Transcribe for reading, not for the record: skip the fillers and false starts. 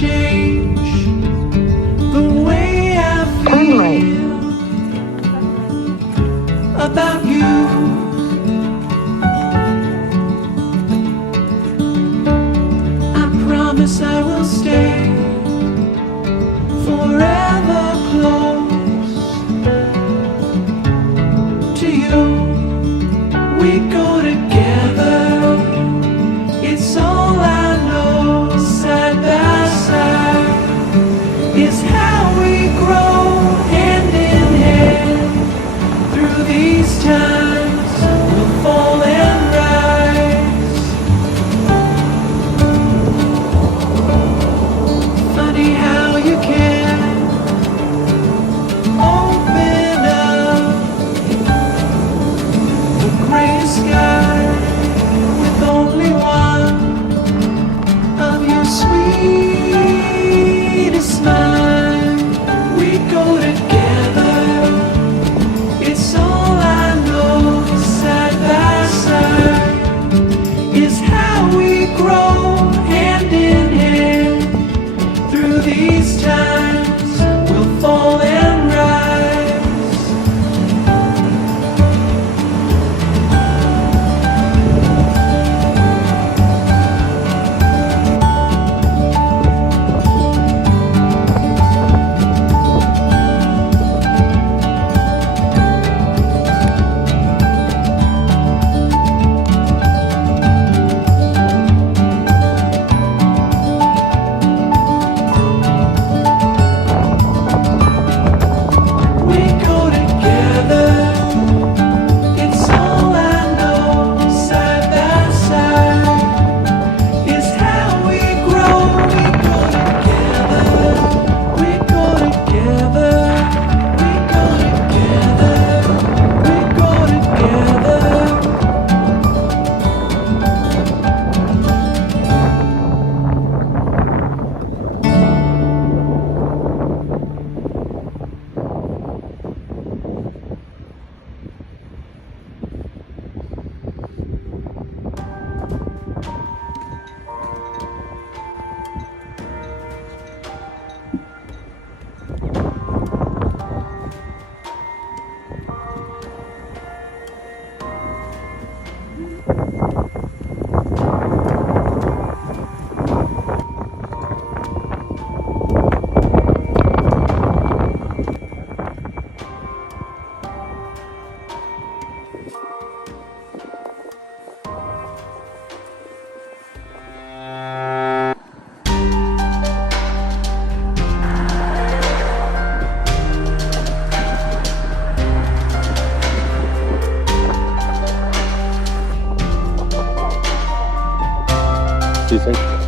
change the way I Turn right. feel about you. I promise I will stay forever close to you. We go together, it's all I know. Side by side is how we grow, hand in hand. Through these times we'll fall and rise. Funny how you can open up the gray sky with only one of your sweetest smile. We go together, it's all I know. Side by side is how we grow, hand in hand. Through these times we'll fall and rise. We go together, it's all I know. Side by side is how we grow. We go together, we go together, we go together, we go together. Do you think?